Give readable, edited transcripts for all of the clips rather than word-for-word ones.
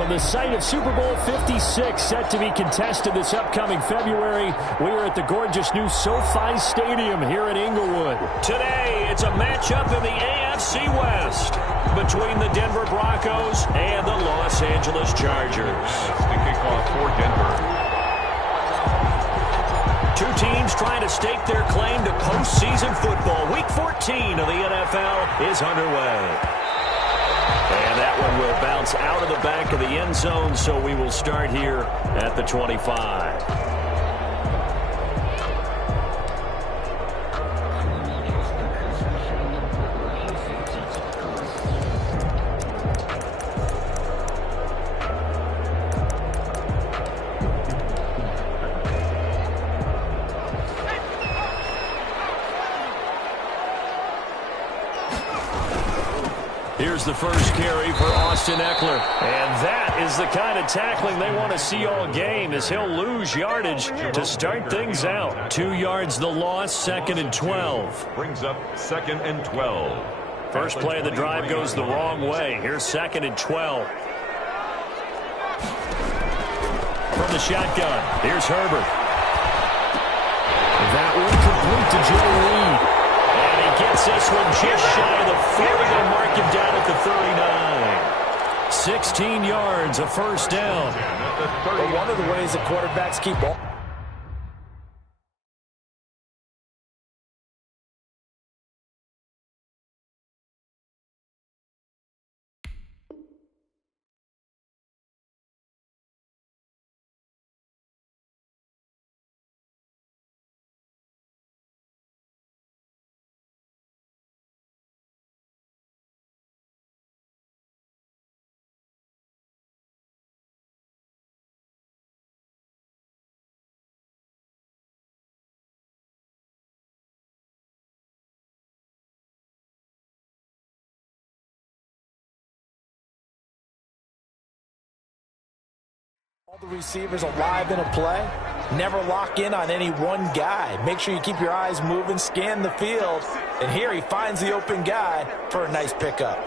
From the site of Super Bowl 56, set to be contested this upcoming February, we are at the gorgeous new SoFi Stadium here in Inglewood. Today, it's a matchup in the AFC West between the Denver Broncos and the Los Angeles Chargers. The kickoff for Denver. Two teams trying to stake their claim to postseason football. Week 14 of the NFL is underway. And that one will bounce out of the back of the end zone, so we will start here at the 25. Here's the first carry for Austin Eckler. And that is the kind of tackling they want to see all game, as he'll lose yardage to start things out. 2 yards the loss, 2nd and 12. Brings up 2nd and 12. First play of the drive goes the wrong way. Here's 2nd and 12. From the shotgun, here's Herbert. That one complete to Joe Reed. And he gets this one just shy of the 40. They'll mark him down at the 39. 16 yards, a first down. But one of the ways the quarterbacks keep ball. All the receivers alive in a play. Never lock in on any one guy. Make sure you keep your eyes moving, scan the field. And here he finds the open guy for a nice pickup.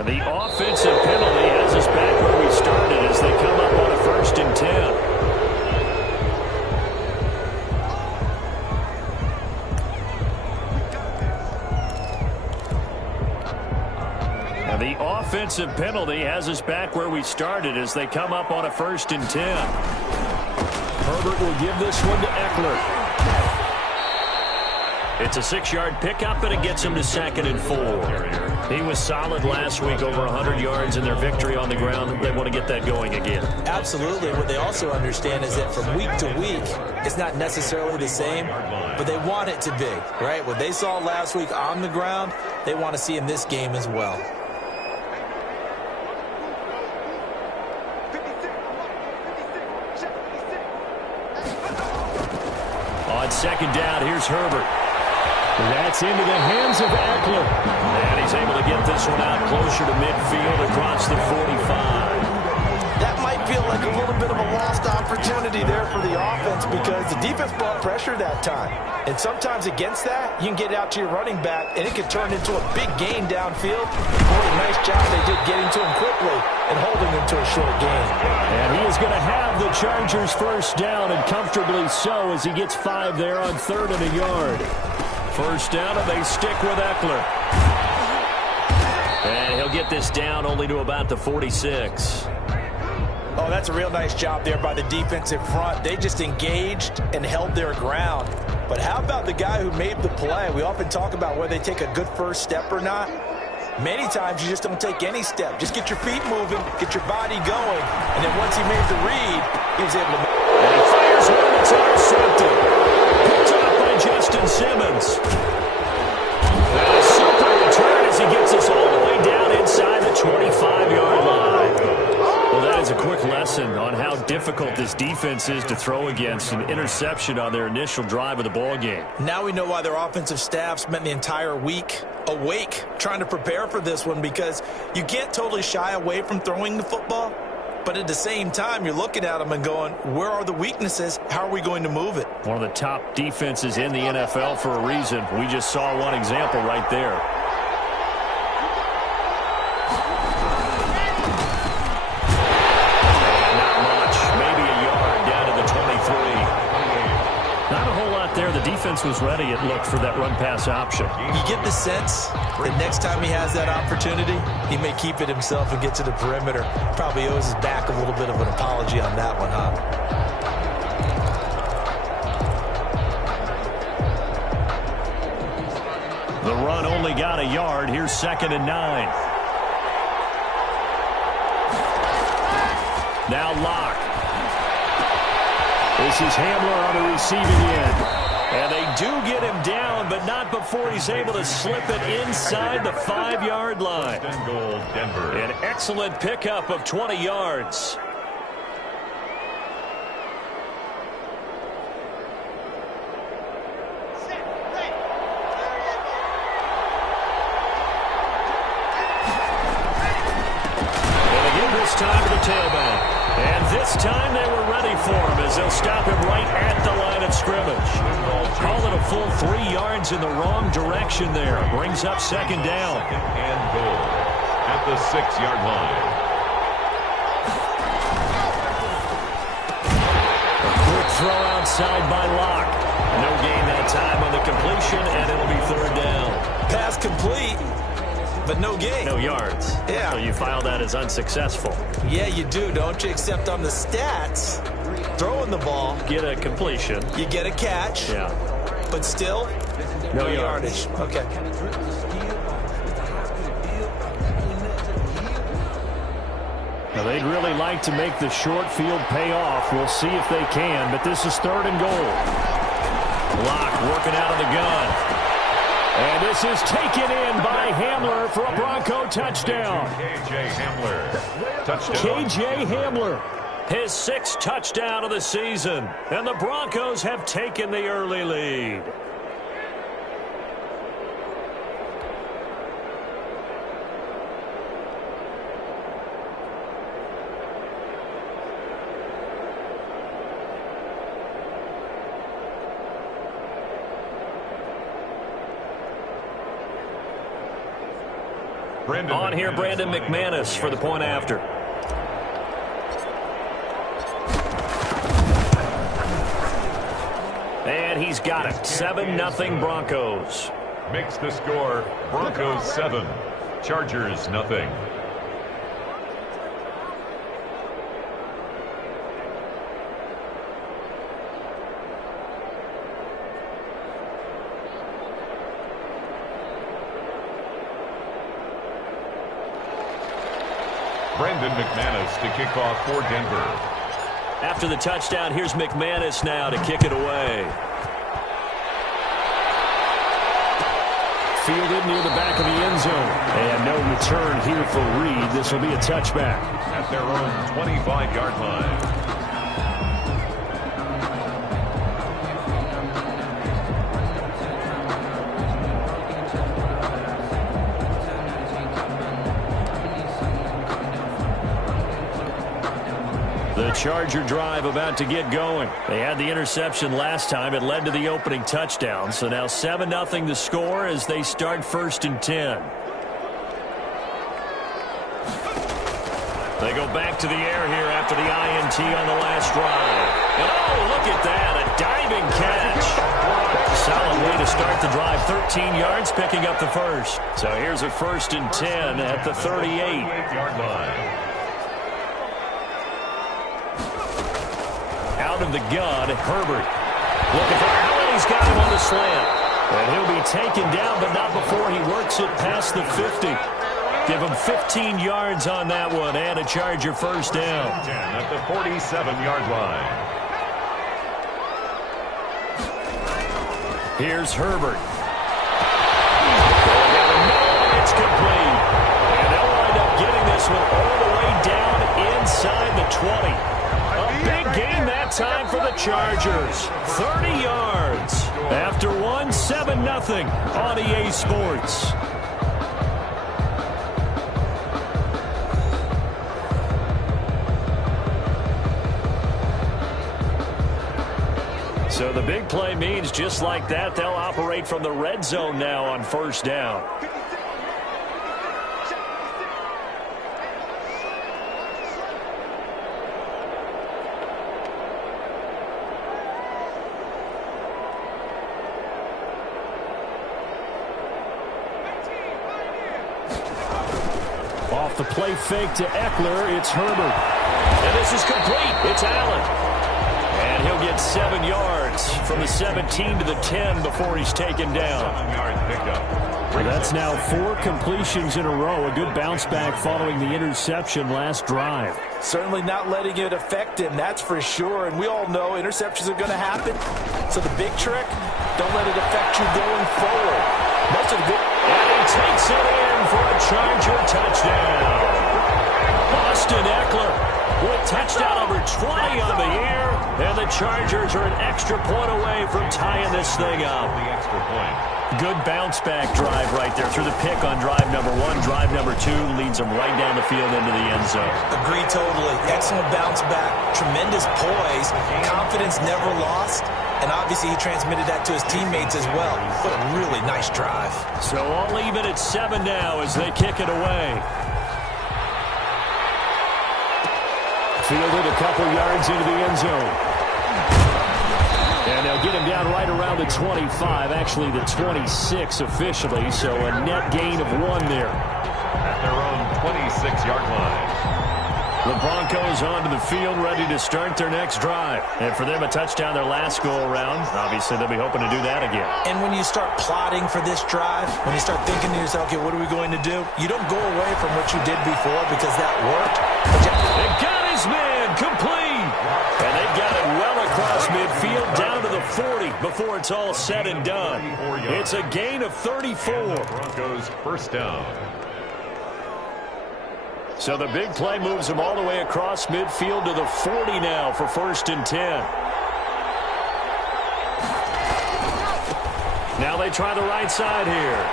And the offensive penalty has us back where we started as they come up on a 1st and 10. And the offensive penalty has us back where we started as they come up on a 1st and 10. Herbert will give this one to Eckler. It's a 6-yard pickup, and it gets him to 2nd and 4. He was solid last week, over 100 yards in their victory on the ground. They want to get that going again. Absolutely. What they also understand is that from week to week, it's not necessarily the same, but they want it to be, right? What they saw last week on the ground, they want to see in this game as well. On 2nd down, here's Herbert. That's into the hands of Eckler. And he's able to get this one out closer to midfield across the 45. That might feel like a little bit of a lost opportunity there for the offense because the defense brought pressure that time. And sometimes against that, you can get out to your running back, and it could turn into a big gain downfield. Boy, nice job they did getting to him quickly and holding him to a short gain. And he is going to have the Chargers 1st down, and comfortably so as he gets 5 there on 3rd and a yard. 1st down, and they stick with Eckler. And he'll get this down only to about the 46. Oh, that's a real nice job there by the defensive front. They just engaged and held their ground. But how about the guy who made the play? We often talk about whether they take a good first step or not. Many times you just don't take any step. Just get your feet moving, get your body going. And then once he made the read, he was able to... And he fires one that's intercepted. Picked off by Justin Simmons. And a super return as he gets us all the way down inside the 25-yard line. Well, that is a quick lesson on how difficult this defense is to throw against. An interception on their initial drive of the ball game. Now we know why their offensive staff spent the entire week awake trying to prepare for this one, because you can't totally shy away from throwing the football. But at the same time, you're looking at them and going, where are the weaknesses? How are we going to move it? One of the top defenses in the NFL for a reason. We just saw one example right there. Not much. Maybe a yard down to the 23. Not a whole lot there. The defense was ready, it looked, for that run-pass option. You get the sense that next time he has that opportunity, he may keep it himself and get to the perimeter. Probably owes his back a little bit of an apology on that one, huh? The run only got a yard. Here's 2nd and 9. Now Locke. This is Hamler on the receiving end. And they do get him down, but not before he's able to slip it inside the 5-yard line. Denver. An excellent pickup of 20 yards. And again this time to the tailback. And this time they were ready for him as they'll stop him right at the line of scrimmage. Call it a full 3 yards in the wrong direction there. Brings up 2nd down. 2nd and goal at the 6-yard line. A quick throw outside by Locke. No gain that time on the completion, and it'll be 3rd down. Pass complete, but no gain. No yards. Yeah. So you file that as unsuccessful. Yeah, you do, don't you? Except on the stats, throwing the ball, Get a completion. you get a catch, Yeah. but still, No yardage. Okay. Now they'd really like to make the short field pay off. We'll see if they can, but this is 3rd and goal. Locke working out of the gun. And this is taken in by Hamler for a Bronco touchdown. K.J. Hamler. Touchdown. K.J. Hamler. His 6th touchdown of the season. And the Broncos have taken the early lead. On here, Brandon McManus for the point after. And he's got it. 7-0 Broncos. Makes the score Broncos 7, Chargers nothing. Brandon McManus to kick off for Denver. After the touchdown, here's McManus now to kick it away. Fielded near the back of the end zone. And no return here for Reed. This will be a touchback. At their own 25-yard line. The Charger drive about to get going. They had the interception last time. It led to the opening touchdown. So now 7-0 the score as they start 1st and 10. They go back to the air here after the INT on the last drive. And oh, look at that, a diving catch. Solid way to start the drive. 13 yards, picking up the first. So here's a 1st and 10 at the 38-yard line. Out of the gun, Herbert. Looking for Allen. He's got him on the slant. And he'll be taken down, but not before he works it past the 50. Give him 15 yards on that one and a Charger first down. At the 47-yard line. Here's Herbert. It's complete. And they'll wind up getting this one all the way down inside the 20. A big gain that time for the Chargers. 30 yards. After 7-0 on EA Sports. So the big play means just like that, they'll operate from the red zone now on 1st down. Off the play fake to Eckler, it's Herbert. And this is complete. It's Allen. And he'll get 7 yards from the 17 to the 10 before he's taken down. 7-yard pickup. That's now 4 completions in a row. A good bounce back following the interception last drive. Certainly not letting it affect him, that's for sure. And we all know interceptions are going to happen. So the big trick, don't let it affect you going forward. Most of the good... And he takes it in for a Charger touchdown. Austin Eckler with touchdown number 20 on the year. And the Chargers are an extra point away from tying this thing up. The extra point. Good bounce back drive right there through the pick on drive number 1. Drive number 2 leads them right down the field into the end zone. Agree totally. Excellent bounce back. Tremendous poise. Confidence never lost. And obviously he transmitted that to his teammates as well. What a really nice drive. So all even at 7 now as they kick it away. Fielded a couple yards into the end zone. And they'll get him down right around the 25, actually the 26 officially, so a net gain of 1 there. At their own 26-yard line. The Broncos onto the field, ready to start their next drive. And for them, a touchdown their last go-around. Obviously, they'll be hoping to do that again. And when you start plotting for this drive, when you start thinking to yourself, okay, what are we going to do? You don't go away from what you did before because that worked. They got his man complete. And they got it well across midfield down to the 40 before it's all said and done. It's a gain of 34. Broncos first down. So the big play moves them all the way across midfield to the 40 now for 1st and 10. Now they try the right side here.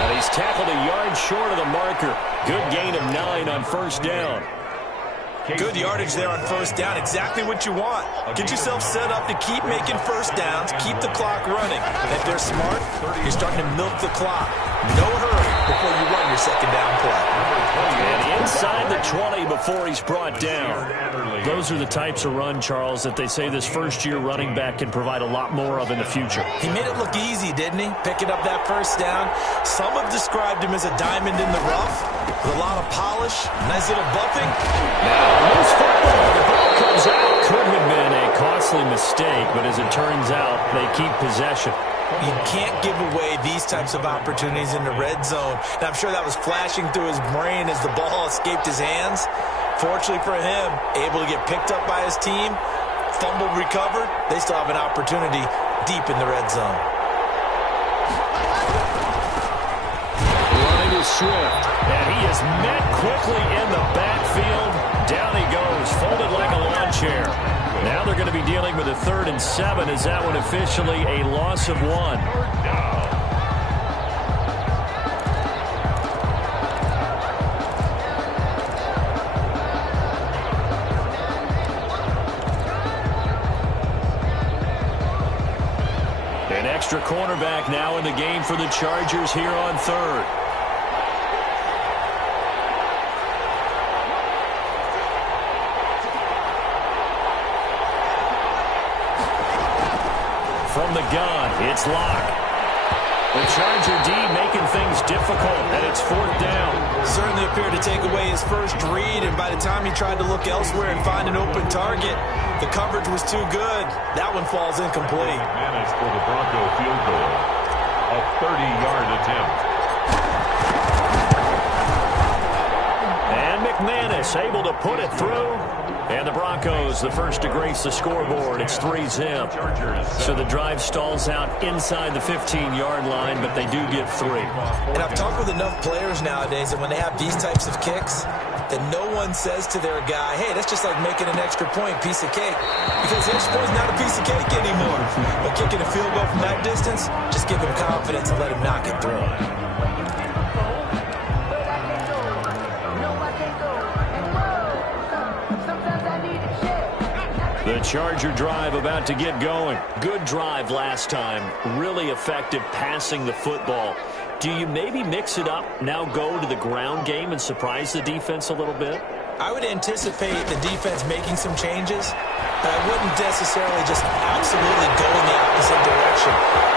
And he's tackled a yard short of the marker. Good gain of 9 on 1st down. Good yardage there on 1st down. Exactly what you want. Get yourself set up to keep making 1st downs. Keep the clock running. And if they're smart, you're starting to milk the clock. No hurry before you run your 2nd before he's brought down. Those are the types of run, Charles, that they say this first-year running back can provide a lot more of in the future. He made it look easy, didn't he? Picking up that first down. Some have described him as a diamond in the rough with a lot of polish. Nice little buffing. Now, loose football. The ball comes out. Could have been a costly mistake, but as it turns out, they keep possession. You can't give away these types of opportunities in the red zone. And I'm sure that was flashing through his brain as the ball escaped his hands. Fortunately for him, able to get picked up by his team, fumbled, recovered. They still have an opportunity deep in the red zone. Running is Swift, and he is met quickly in the backfield. Down he goes, folded like a lawn chair. Now they're going to be dealing with a 3rd and 7. Is that one officially a loss of 1? An extra cornerback now in the game for the Chargers here on 3rd. From the gun, it's Locke. The Charger D making things difficult, and it's 4th down. Certainly appeared to take away his first read, and by the time he tried to look elsewhere and find an open target, the coverage was too good. That one falls incomplete. McManus for the Bronco field goal. A 30-yard attempt. And McManus able to put it through. And the Broncos, the first to grace the scoreboard. It's 3-zip. So the drive stalls out inside the 15-yard line, but they do get 3. And I've talked with enough players nowadays that when they have these types of kicks, that no one says to their guy, hey, that's just like making an extra point, piece of cake. Because the extra point is not a piece of cake anymore. But kicking a field goal from that distance, just give him confidence and let him knock it through. The Charger drive about to get going. Good drive last time. Really effective passing the football. Do you maybe mix it up, now go to the ground game and surprise the defense a little bit? I would anticipate the defense making some changes, but I wouldn't necessarily just absolutely go in the opposite direction.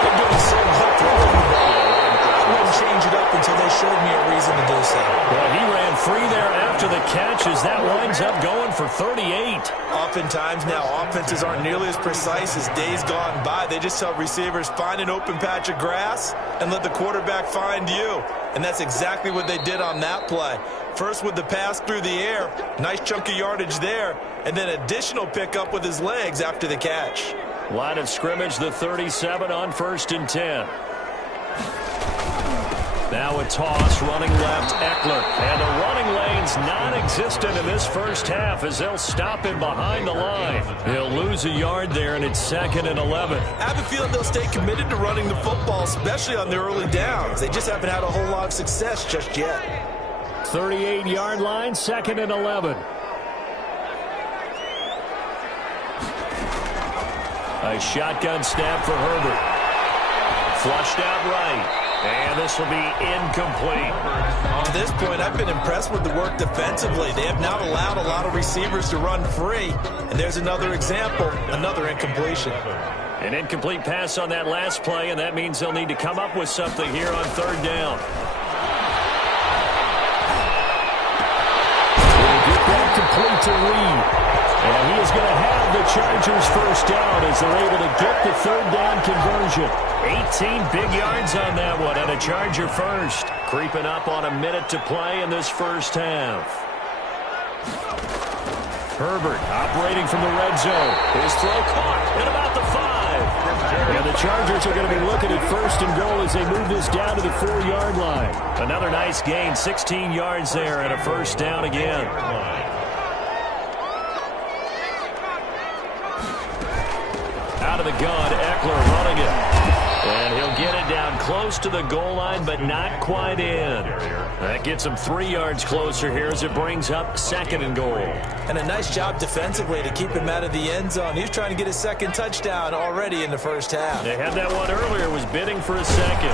They're doing so well throwing the ball. I wouldn't change it up until they showed me a reason to do so. Well, he ran free there after the catch as that winds up going for 38. Oftentimes now, offenses aren't nearly as precise as days gone by. They just tell receivers, find an open patch of grass and let the quarterback find you. And that's exactly what they did on that play. First with the pass through the air, nice chunk of yardage there, and then additional pickup with his legs after the catch. Line of scrimmage, the 37 on 1st and 10. Now a toss, running left, Eckler. And the running lane's non-existent in this first half as they'll stop him behind the line. He'll lose a yard there, and it's 2nd and 11. I have a feeling they'll stay committed to running the football, especially on the early downs. They just haven't had a whole lot of success just yet. 38-yard line, 2nd and 11. A shotgun snap for Herbert. Flushed out right. And this will be incomplete. To this point, I've been impressed with the work defensively. They have not allowed a lot of receivers to run free. And there's another example, another incompletion. An incomplete pass on that last play, and that means they'll need to come up with something here on 3rd down. They get that complete to Reed. And he is going to have the Chargers first down as they're able to get the 3rd down conversion. 18 big yards on that one, and a Charger first. Creeping up on a minute to play in this first half. Herbert operating from the red zone. His throw caught at about the 5. And the Chargers are going to be looking at 1st and goal as they move this down to the 4-yard line. Another nice gain, 16 yards there, and a first down again. Out of the gun, Eckler running it. And he'll get it down close to the goal line, but not quite in. That gets him 3 yards closer here as it brings up 2nd and goal. And a nice job defensively to keep him out of the end zone. He's trying to get his 2nd touchdown already in the first half. They had that one earlier, was bidding for a 2nd.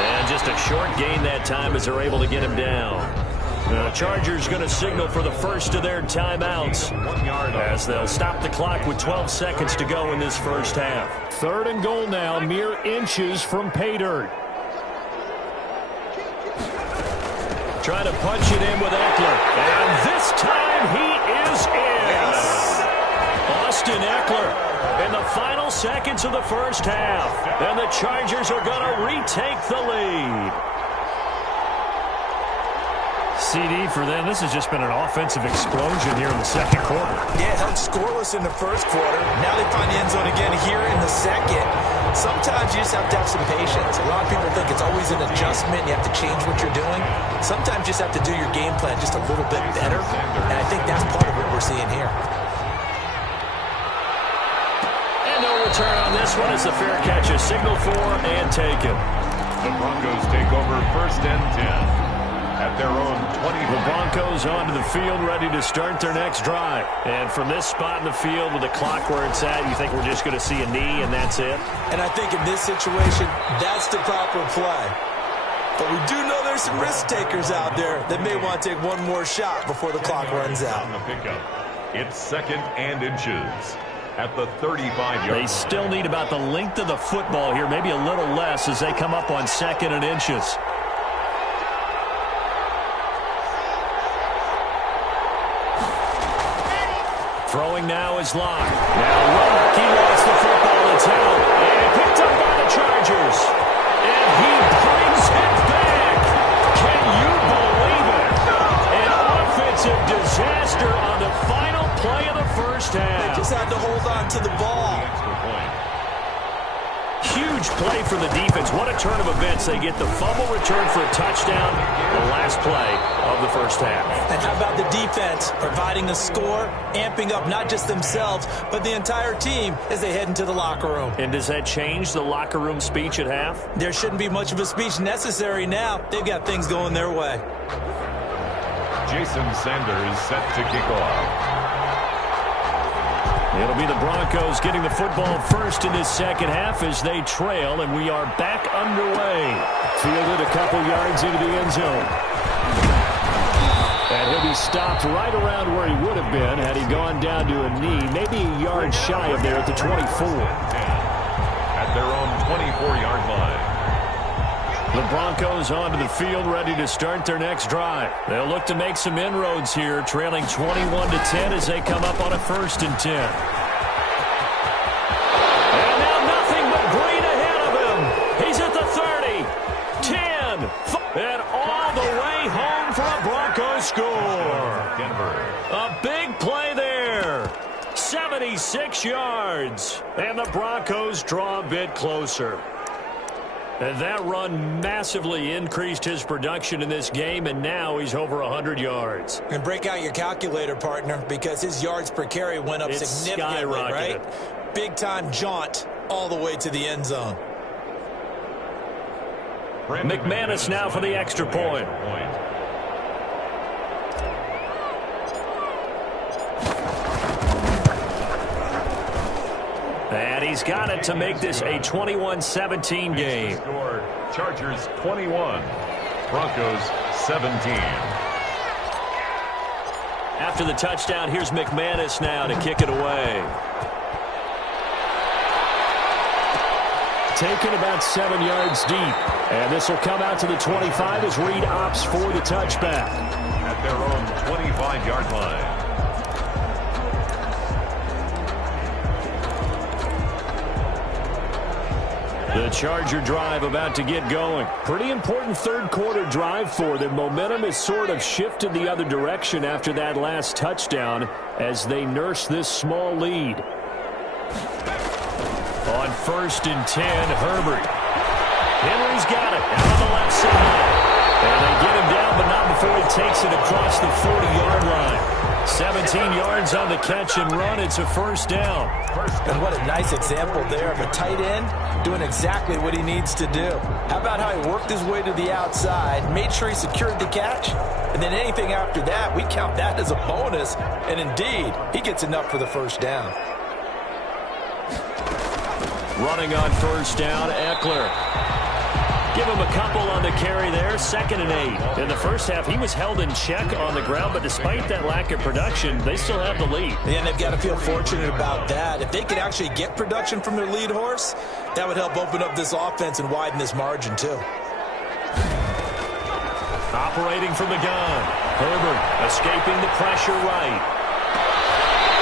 And just a short gain that time as they're able to get him down. The Chargers going to signal for the first of their timeouts as they'll stop the clock with 12 seconds to go in this first half. 3rd and goal now, mere inches from pay dirt. Trying to punch it in with Eckler. And this time he is in. Austin Eckler in the final seconds of the first half. And the Chargers are going to retake the lead. CD for them. This has just been an offensive explosion here in the second quarter. Yeah, held scoreless in the first quarter. Now they find the end zone again here in the second. Sometimes you just have to have some patience. A lot of people think it's always an adjustment. You have to change what you're doing. Sometimes you just have to do your game plan just a little bit better. And I think that's part of what we're seeing here. And no return on this one as the fair catch is signaled for and taken. The Broncos take over 1st and 10. At their own 20. The Broncos onto the field, ready to start their next drive. And from this spot in the field with the clock where it's at, you think we're just going to see a knee and that's it? And I think in this situation, that's the proper play. But we do know there's some risk takers out there that may want to take one more shot before the clock runs out. On the pickup. It's 2nd and inches at the 35-yard line. They still need about the length of the football here, maybe a little less as they come up on 2nd and inches. Throwing now is Locke. Now Locke, he lost the football. It's out. And picked up by the Chargers. And he brings it back. Can you believe it? An offensive disaster on the final play of the first half. They just had to hold on to the ball. Huge play for the defense. What a turn of events. They get the fumble return for a touchdown. The last play of the first half. And how about the defense providing the score, amping up not just themselves, but the entire team as they head into the locker room. And does that change the locker room speech at half? There shouldn't be much of a speech necessary now. They've got things going their way. Jason Sanders set to kick off. It'll be the Broncos getting the football first in this second half as they trail, and we are back underway. Fielded a couple yards into the end zone. And he'll be stopped right around where he would have been had he gone down to a knee, maybe a yard shy of there at the 24. At their own 24-yard line. The Broncos onto the field, ready to start their next drive. They'll look to make some inroads here, trailing 21-10 as they come up on a 1st and 10. And now nothing but green ahead of him. He's at the 30, 10, and all the way home for a Broncos score. A big play there. 76 yards. And the Broncos draw a bit closer. And that run massively increased his production in this game, and now he's over 100 yards. And break out your calculator, partner, because his yards per carry went up significantly, right? Big-time jaunt all the way to the end zone. McManus now for the extra point. And he's got it to make this a 21-17 game. Chargers 21, Broncos 17. After the touchdown, here's McManus now to kick it away. Taken about 7 yards deep. And this will come out to the 25 as Reed opts for the touchback. At their own 25-yard line. The Charger drive about to get going. Pretty important third quarter drive for them. Momentum has sort of shifted the other direction after that last touchdown as they nurse this small lead. On 1st and 10, Herbert. Henry's got it out on the left side. And they get him down, but not before he takes it across the 40-yard line. 17 yards on the catch and run. It's a 1st down. And what a nice example there of a tight end doing exactly what he needs to do. How about how he worked his way to the outside, made sure he secured the catch, and then anything after that, we count that as a bonus. And indeed, he gets enough for the 1st down. Running on 1st down, Eckler. give him a couple on the carry there, 2nd and 8. In the first half, he was held in check on the ground, but despite that lack of production, they still have the lead. And they've got to feel fortunate about that. If they could actually get production from their lead horse, that would help open up this offense and widen this margin too. Operating from the gun. Herbert escaping the pressure right.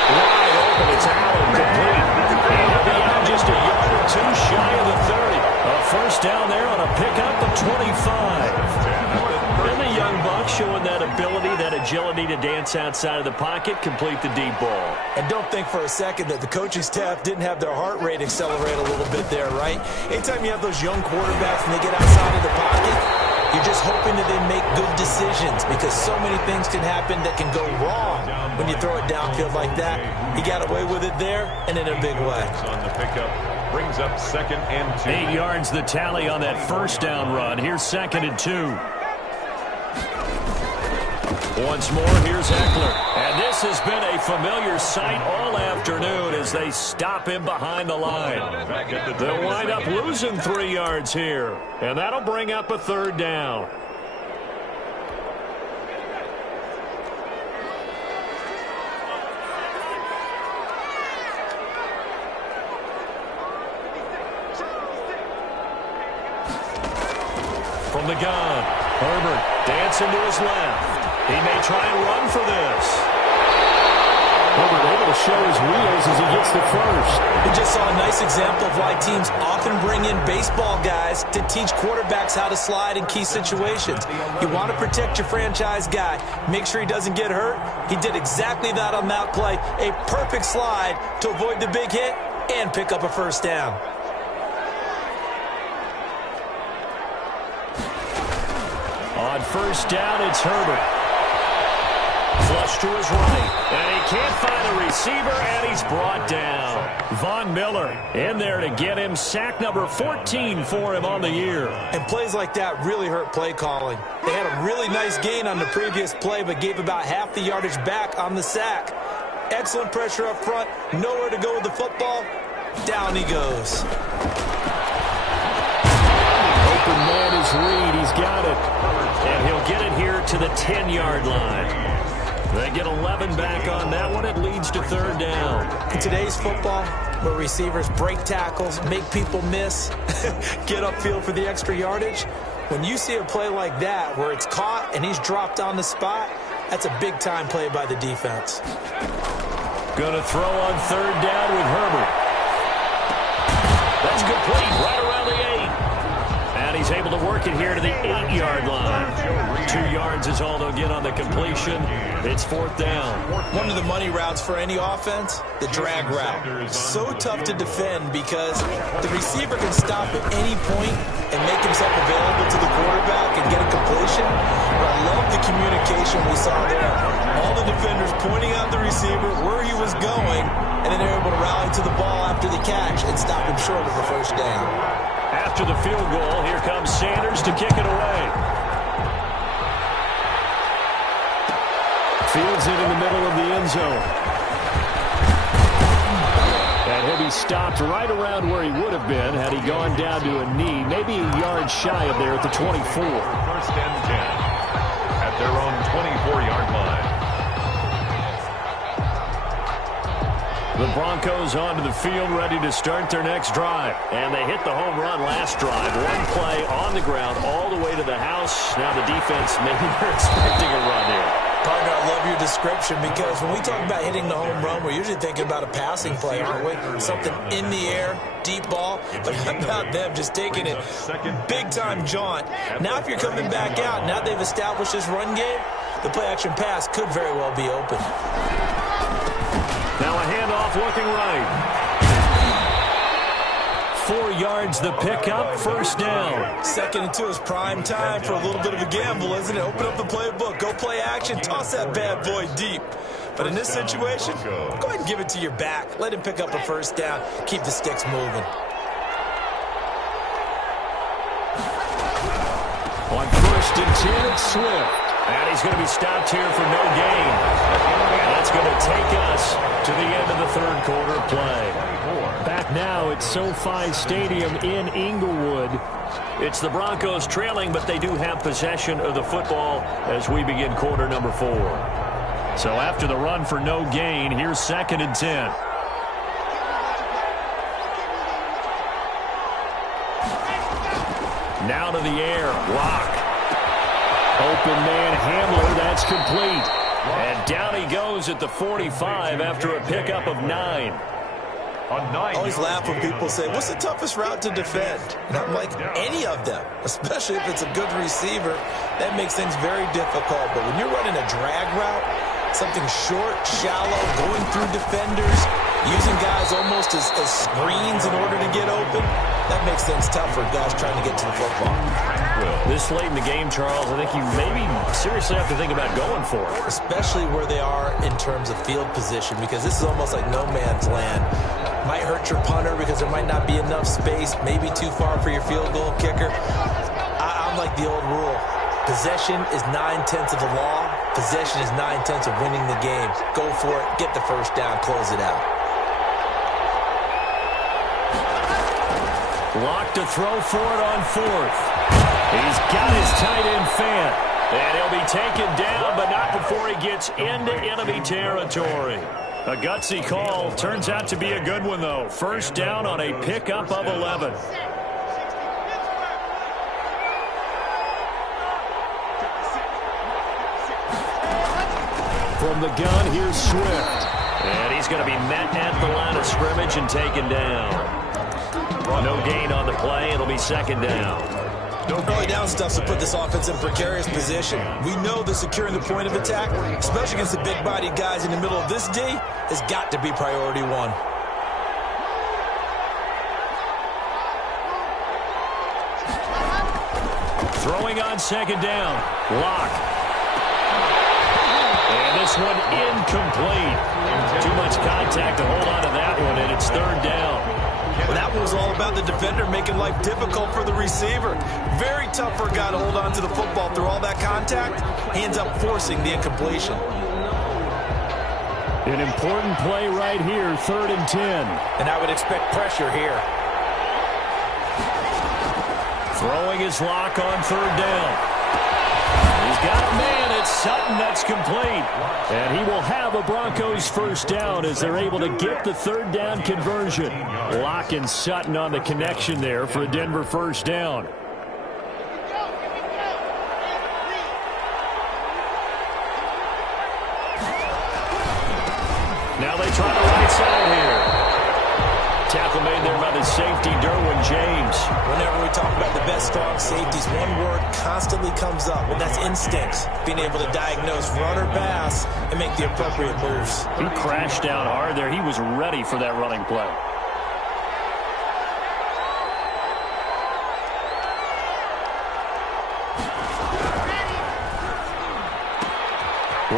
Wide open, it's Allen complete. And he'll be out just a yard or two shy of the 30. A first down there on a pickup of 25. And the young buck showing that ability, that agility to dance outside of the pocket, complete the deep ball. And don't think for a second that the coaching staff didn't have their heart rate accelerate a little bit there, right? Anytime you have those young quarterbacks and they get outside of the pocket, you're just hoping that they make good decisions because so many things can happen that can go wrong when you throw it downfield like that. He got away with it there and in a big way. On the pickup, brings up 2nd and 2. 8 yards the tally on that first down run. Here's 2nd and 2. Once more, here's Eckler. And this has been a familiar sight all afternoon as they stop him behind the line. They'll wind up losing 3 yards here. And that'll bring up a 3rd down. From the gun, Herbert dancing to his left. He may try and run for this. Herbert able to show his wheels as he gets the first. We just saw a nice example of why teams often bring in baseball guys to teach quarterbacks how to slide in key situations. You want to protect your franchise guy. Make sure he doesn't get hurt. He did exactly that on that play. A perfect slide to avoid the big hit and pick up a first down. On first down, it's Herbert. Flush to his right, and he can't find a receiver, and he's brought down. Von Miller in there to get him. Sack number 14 for him on the year. And plays like that really hurt play calling. They had a really nice gain on the previous play, but gave about half the yardage back on the sack. Excellent pressure up front, nowhere to go with the football. Down he goes. Open man is Reed. He's got it. And he'll get it here to the 10-yard line. They get 11 back on that one. It leads to 3rd down. In today's football, where receivers break tackles, make people miss, get upfield for the extra yardage, when you see a play like that where it's caught and he's dropped on the spot, that's a big-time play by the defense. Going to throw on 3rd down with Herbert. That's complete right around the 8. And he's able to work it here to the 8-yard line. 2 yards is all they'll get on the completion. It's 4th down. One of the money routes for any offense, the drag route. So tough to defend because the receiver can stop at any point and make himself available to the quarterback and get a completion. But I love the communication we saw there. All the defenders pointing out the receiver where he was going, and then they're able to rally to the ball after the catch and stop him short of the first down. After the field goal, here comes Sanders to kick it away. Fields it in the middle of the end zone. And he'll be stopped right around where he would have been had he gone down to a knee, maybe a yard shy of there at the 24. 1st and 10 at their own 24-yard line. The Broncos onto the field, ready to start their next drive. And they hit the home run last drive. One play on the ground all the way to the house. Now the defense, maybe they're expecting a run here. Partner, I love your description because when we talk about hitting the home run, we're usually thinking about a passing play, aren't we? Something in the air, deep ball. But how about them just taking it big-time jaunt? Now if you're coming back out, now they've established this run game, the play-action pass could very well be open. Now a handoff looking right. 4 yards the pickup, 1st down. 2nd and 2 is prime time for a little bit of a gamble, isn't it? Open up the playbook, go play action, toss that bad boy deep. But in this situation, go ahead and give it to your back. Let him pick up a 1st down, keep the sticks moving. On 1st and 10, it's Swift. And he's going to be stopped here for no gain. And that's going to take us to the end of the 3rd quarter play. Back now at SoFi Stadium in Inglewood. It's the Broncos trailing, but they do have possession of the football as we begin quarter number 4. So after the run for no gain, here's 2nd and 10. Now to the air. Lock. Open man Hamler. That's complete. And down he goes at the 45 after a pickup of 9. I always laugh when people say, what's the toughest route to defend? And I'm like, any of them, especially if it's a good receiver. That makes things very difficult. But when you're running a drag route, something short, shallow, going through defenders, using guys almost as screens in order to get open, that makes things tough for guys trying to get to the football. This late in the game, Charles, I think you maybe seriously have to think about going for it. Especially where they are in terms of field position, because this is almost like no man's land. Might hurt your punter because there might not be enough space, maybe too far for your field goal kicker. I'm like the old rule. Possession is 9/10 of the law. Possession is 9/10 of winning the game. Go for it, get the first down, close it out. Lock to throw for it on 4th. He's got his tight end fan. And he'll be taken down, but not before he gets into enemy territory. A gutsy call. Turns out to be a good one, though. First down on a pickup of 11. From the gun, here's Swift. And he's going to be met at the line of scrimmage and taken down. No gain on the play. It'll be 2nd down. Early down stuff to put this offense in precarious position. We know that securing the point of attack, especially against the big-bodied guys in the middle of this D, has got to be priority 1. Throwing on 2nd down. Lock. And this one incomplete. Too much contact to hold on to that one, and it's 3rd down. Well, that one was all about the defender making life difficult for the receiver. Very tough for a guy to hold on to the football through all that contact. He ends up forcing the incompletion. An important play right here, 3rd and 10. And I would expect pressure here. Throwing his Lock on 3rd down. He's got a man at Sutton. That's complete. And he will have a Broncos first down as they're able to get the 3rd down conversion. Lock and Sutton on the connection there for a Denver first down. Now they try the right side here. Tackle made there by the safety, Derwin James. Whenever we talk about the best strong safeties, one word constantly comes up, and that's instincts. Being able to diagnose run or pass and make the appropriate moves. He crashed down hard there. He was ready for that running play.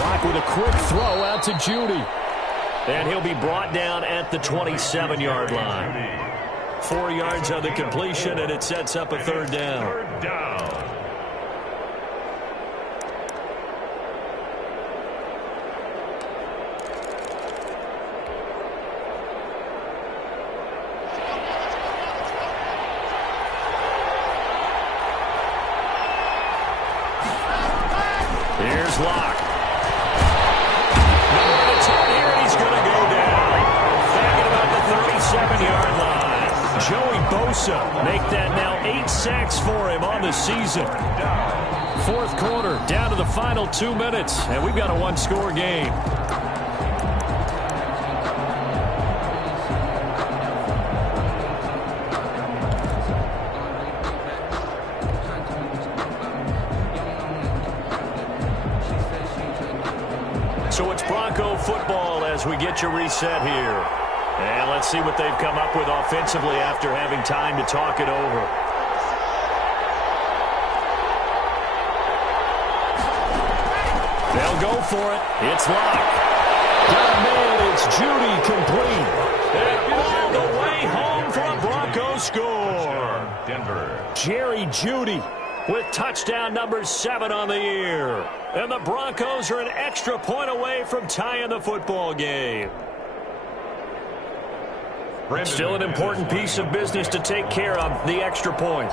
Lock with a quick throw out to Judy. And he'll be brought down at the 27-yard line. 4 yards on the completion, and it sets up a 3rd down. 3rd down. Here's Lock. He's going to go down. Back at about the 37-yard line. Joey Bosa make that now 8 sacks for him on the season. 4th quarter, down to the final 2 minutes, and we've got a 1-score game. So it's Bronco football as we get you reset here. And let's see what they've come up with offensively after having time to talk it over. They'll go for it. It's Lock. Got a man. It's Judy complete. And all the way home for a Broncos score. Denver. Jerry Judy with touchdown number 7 on the year. And the Broncos are an extra point away from tying the football game. Still an important piece of business to take care of, the extra point.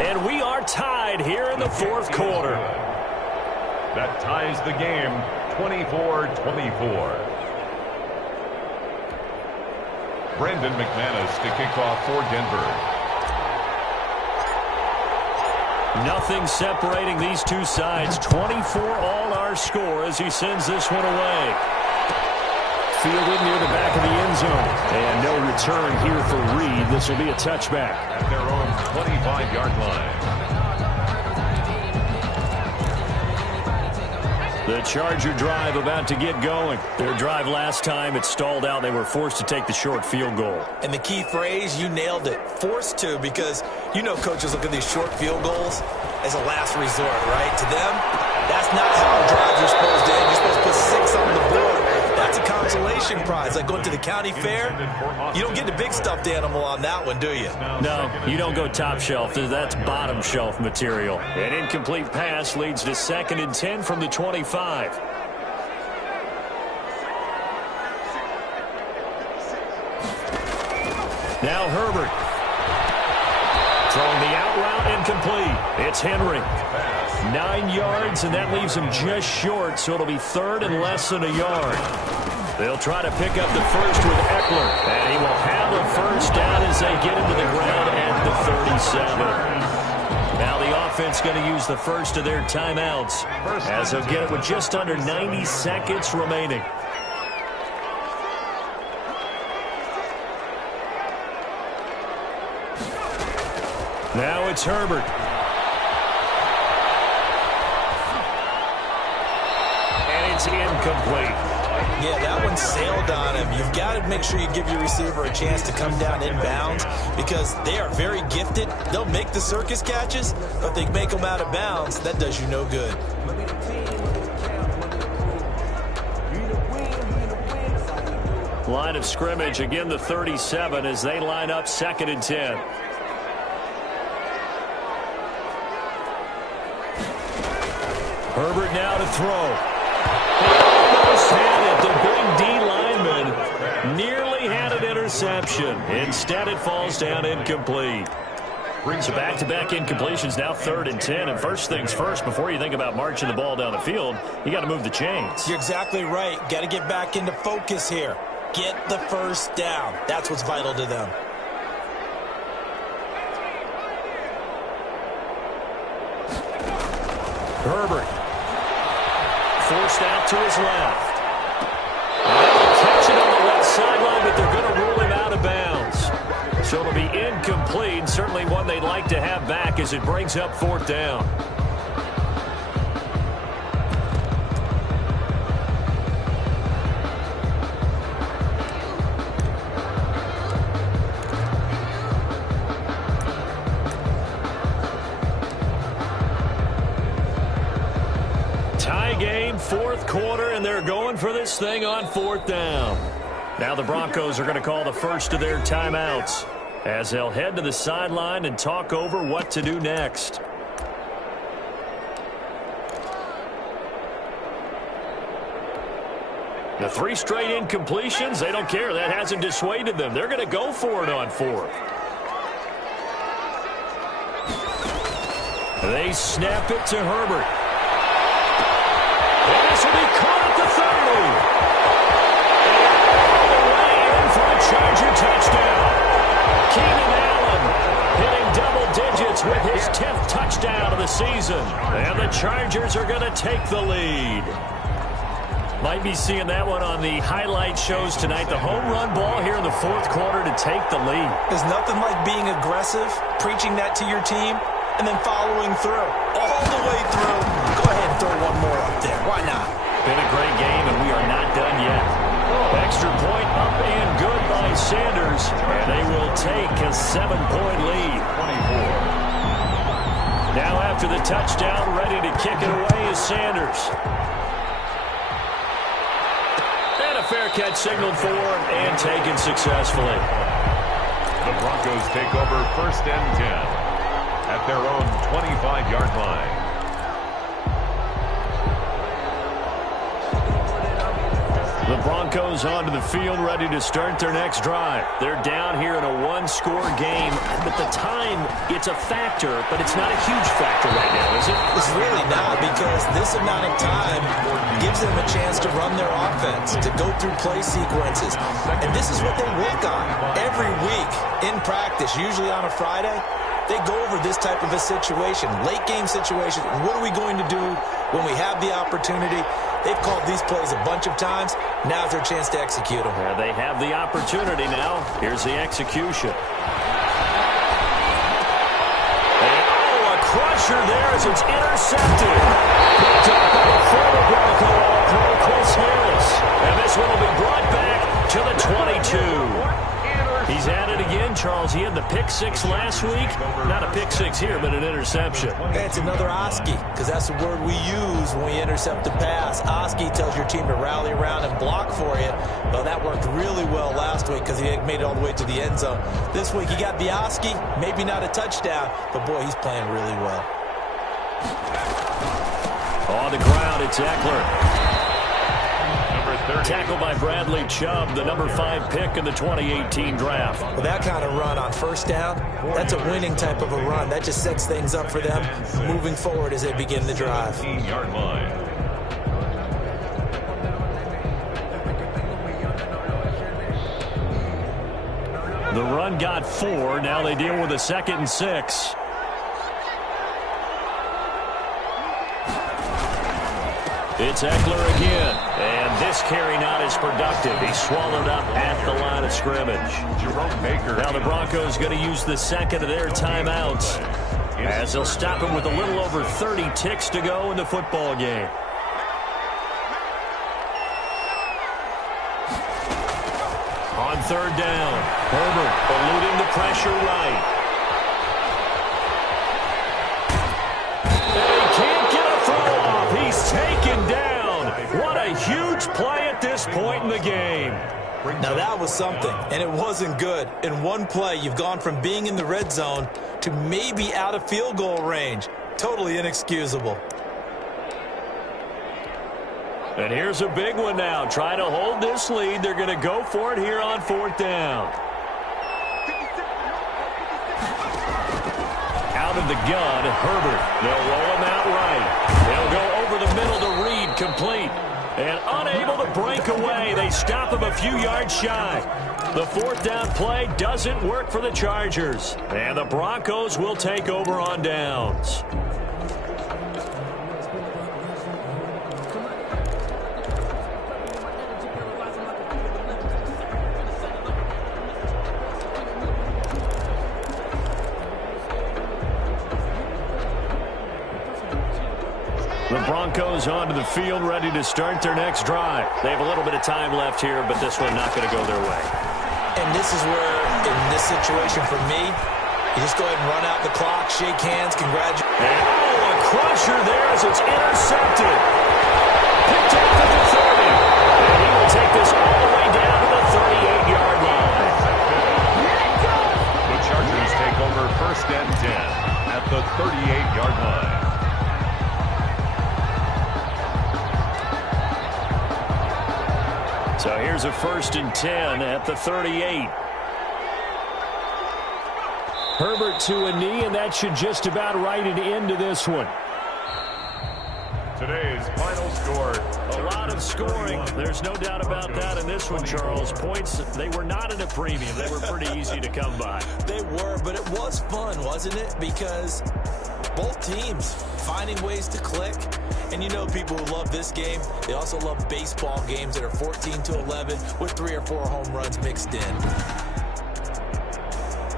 And we are tied here in the fourth quarter. That ties the game 24-24. Brandon McManus to kick off for Denver. Nothing separating these two sides. 24 all our score as he sends this one away. Fielded near the back of the end zone. And no return here for Reed. This will be a touchback. At their own 25-yard line. The Charger drive about to get going. Their drive last time, it stalled out. They were forced to take the short field goal. And the key phrase, you nailed it, forced to, because you know coaches look at these short field goals as a last resort, right? To them, that's not how drives are supposed to end. You're supposed to put 6 on the board. That's a consolation prize, like going to the county fair. You don't get the big stuffed animal on that one, do you? No, you don't go top shelf. That's bottom shelf material. An incomplete pass leads to 2nd and 10 from the 25. Now Herbert. Throwing the out route incomplete. It's Henry. 9 yards, and that leaves him just short, so it'll be 3rd and less than a yard. They'll try to pick up the first with Eckler, and he will have the first down as they get into the ground at the 37. Now the offense going to use the first of their timeouts as they'll get it with just under 90 seconds remaining. Now it's Herbert. And it's incomplete. Yeah, that one sailed on him. You've got to make sure you give your receiver a chance to come down inbounds because they are very gifted. They'll make the circus catches, but they make them out of bounds. That does you no good. Line of scrimmage, again the 37 as they line up 2nd and 10. Herbert now to throw. Almost had it. The big D lineman nearly had an interception. Instead, it falls down incomplete. So back-to-back incompletions, now 3rd and 10. And first things first, before you think about marching the ball down the field, you got to move the chains. You're exactly right. Got to get back into focus here. Get the first down. That's what's vital to them. Herbert. Forced out to his left. They'll catch it on the left sideline, but they're going to rule him out of bounds. So it'll be incomplete. Certainly one they'd like to have back as it brings up 4th down. Game, 4th quarter, and they're going for this thing on 4th down. Now the Broncos are going to call the first of their timeouts as they'll head to the sideline and talk over what to do next. The 3 straight incompletions, they don't care. That hasn't dissuaded them. They're going to go for it on 4th. They snap it to Herbert. And this will be caught at the 30. And all the way in for a Charger touchdown. Keenan Allen hitting double digits with his 10th touchdown of the season. And the Chargers are going to take the lead. Might be seeing that one on the highlight shows tonight. The home run ball here in the 4th quarter to take the lead. There's nothing like being aggressive, preaching that to your team, and then following through. All the way through. Go ahead and throw one more up there. Why not? Been a great game, and we are not done yet. Extra point up and good by Sanders, and they will take a 7-point lead. 24. Now after the touchdown, ready to kick it away is Sanders. And a fair catch signaled for and taken successfully. The Broncos take over 1st and 10. At their own 25-yard line. The Broncos onto the field, ready to start their next drive. They're down here in a one-score game. At the time, it's a factor, but it's not a huge factor right now, is it? It's really not, because this amount of time gives them a chance to run their offense, to go through play sequences. And this is what they work on every week in practice, usually on a Friday. They go over this type of a situation, late-game situation. What are we going to do when we have the opportunity? They've called these plays a bunch of times. Now's their chance to execute them. Yeah, they have the opportunity now. Here's the execution. And, a crusher there as it's intercepted. Picked up by the former Bronco All-Pro Chris Harris. And this one will be brought back to the 22. He's at it again, Charles. He had the pick six last week. Not a pick six here, but an interception. It's another Oski, because that's the word we use when we intercept a pass. Oski tells your team to rally around and block for you. Well, that worked really well last week because he made it all the way to the end zone. This week he got the Oski, maybe not a touchdown, but boy, he's playing really well. On the ground, it's Eckler. Tackled by Bradley Chubb, the number 5 pick in the 2018 draft. Well, that kind of run on first down, that's a winning type of a run. That just sets things up for them moving forward as they begin the drive. Yard line. The run got 4. Now they deal with a 2nd and 6. It's Eckler again. And this carry not as productive. He's swallowed up at the line of scrimmage. Jerome Baker. Now the Broncos going to use the second of their timeouts as they'll stop him with a little over 30 ticks to go in the football game. On third down, Herbert eluding the pressure right. They can't get a throw off. He's taken down. What a huge play at this point in the game. Now that was something, and it wasn't good. In one play, you've gone from being in the red zone to maybe out of field goal range. Totally inexcusable. And here's a big one now. Trying to hold this lead. They're going to go for it here on fourth down. Out of the gun, Herbert. They'll roll him out right. They'll go over the middle to Reed, complete. And unable to break away. They stop him a few yards shy. The fourth down play doesn't work for the Chargers. And the Broncos will take over on downs. The Broncos onto the field, ready to start their next drive. They have a little bit of time left here, but this one not going to go their way. And this is where, in this situation for me, you just go ahead and run out the clock, shake hands, congratulate. And, a crusher there as it's intercepted. Picked up at the 30. And he will take this all the way down to the 38-yard line. The Chargers take over first and 10 at the 38-yard line. So here's a first and 10 at the 38. Herbert to a knee, and that should just about write an end to this one. Today's final score. A lot of scoring. There's no doubt about that in this one, Charles. Points, they were not at a premium. They were pretty easy to come by. They were, but it was fun, wasn't it? Because both teams finding ways to click. And you know people who love this game, they also love baseball games that are 14-11 with 3 or 4 home runs mixed in.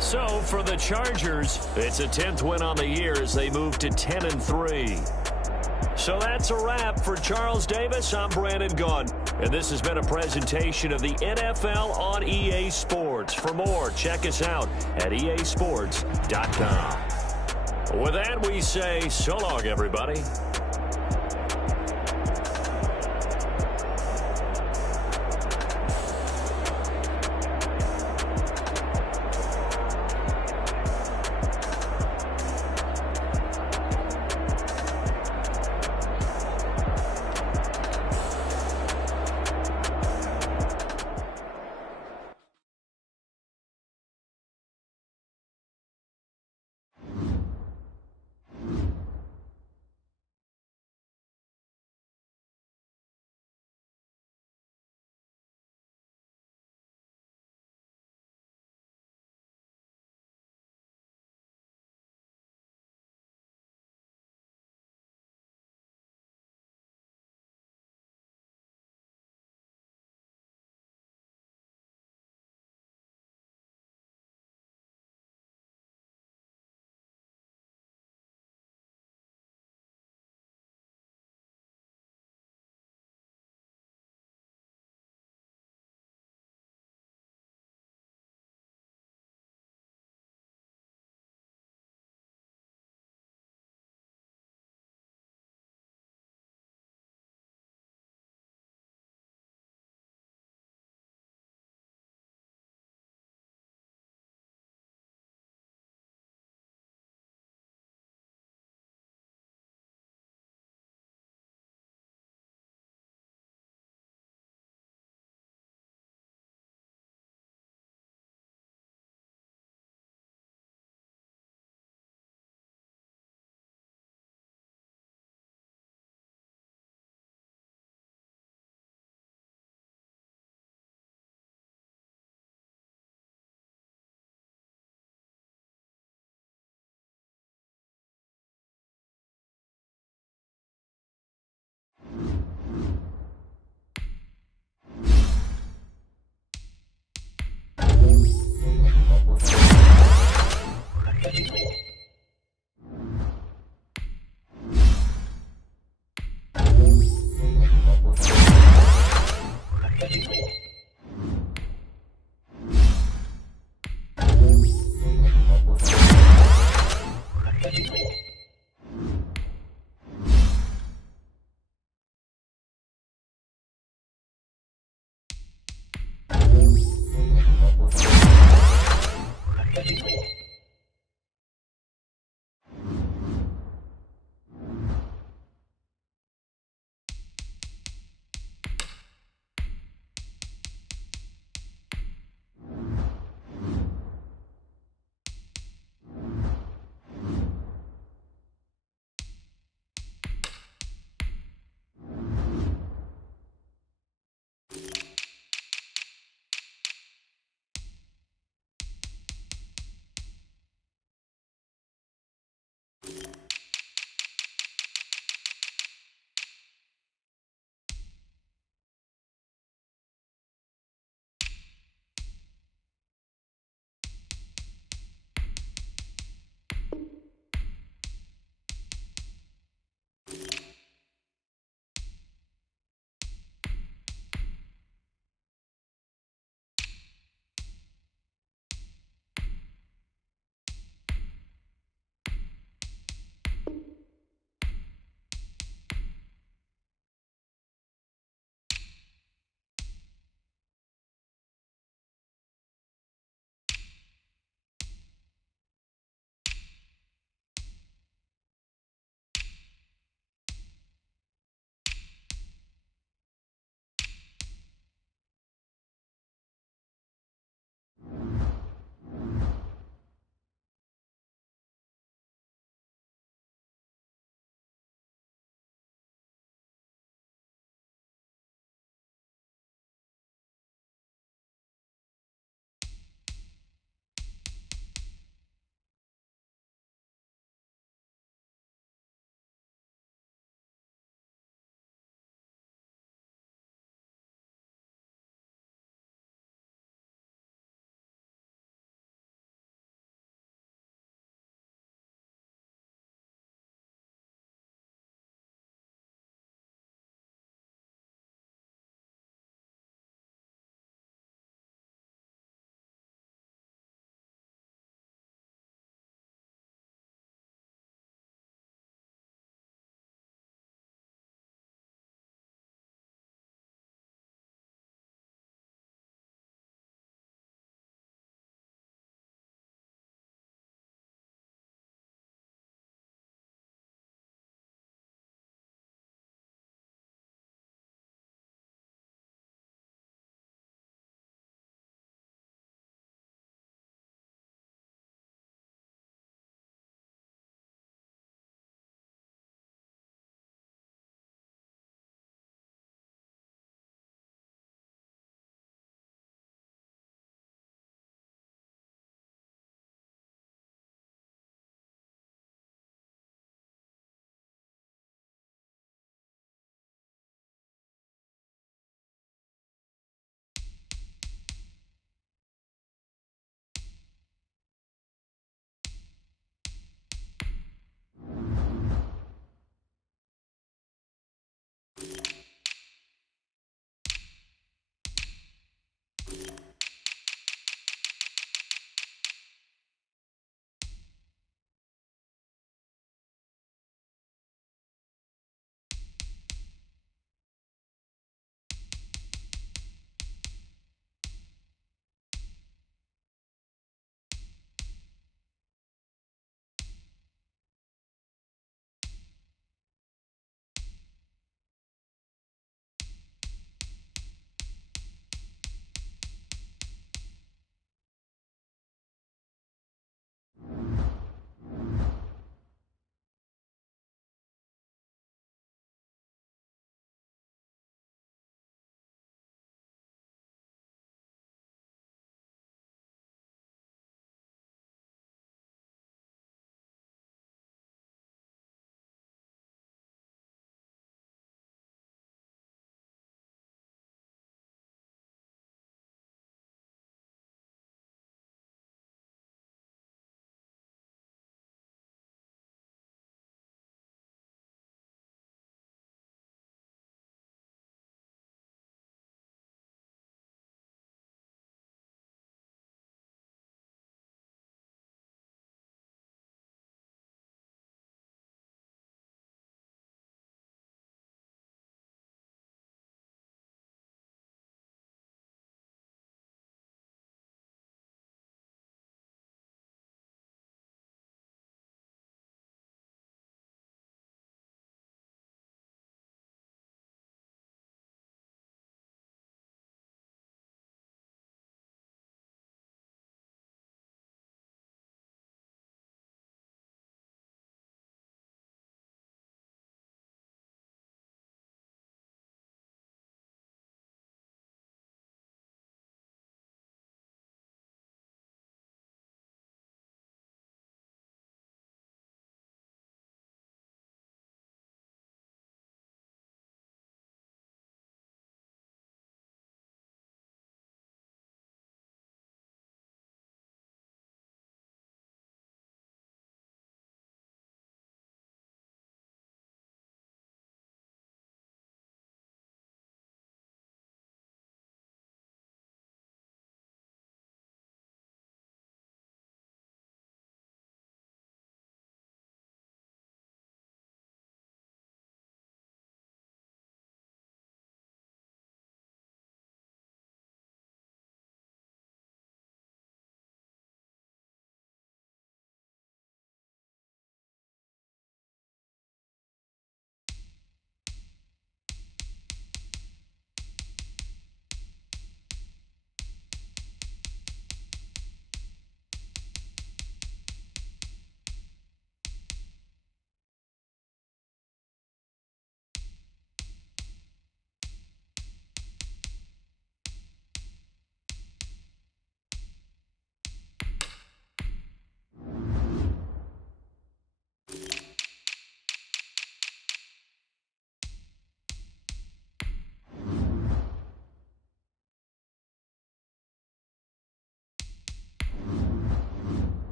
So for the Chargers, it's a 10th win on the year as they move to 10-3. So that's a wrap for Charles Davis. I'm Brandon Gunn, and this has been a presentation of the NFL on EA Sports. For more, check us out at easports.com. With that, we say so long, everybody.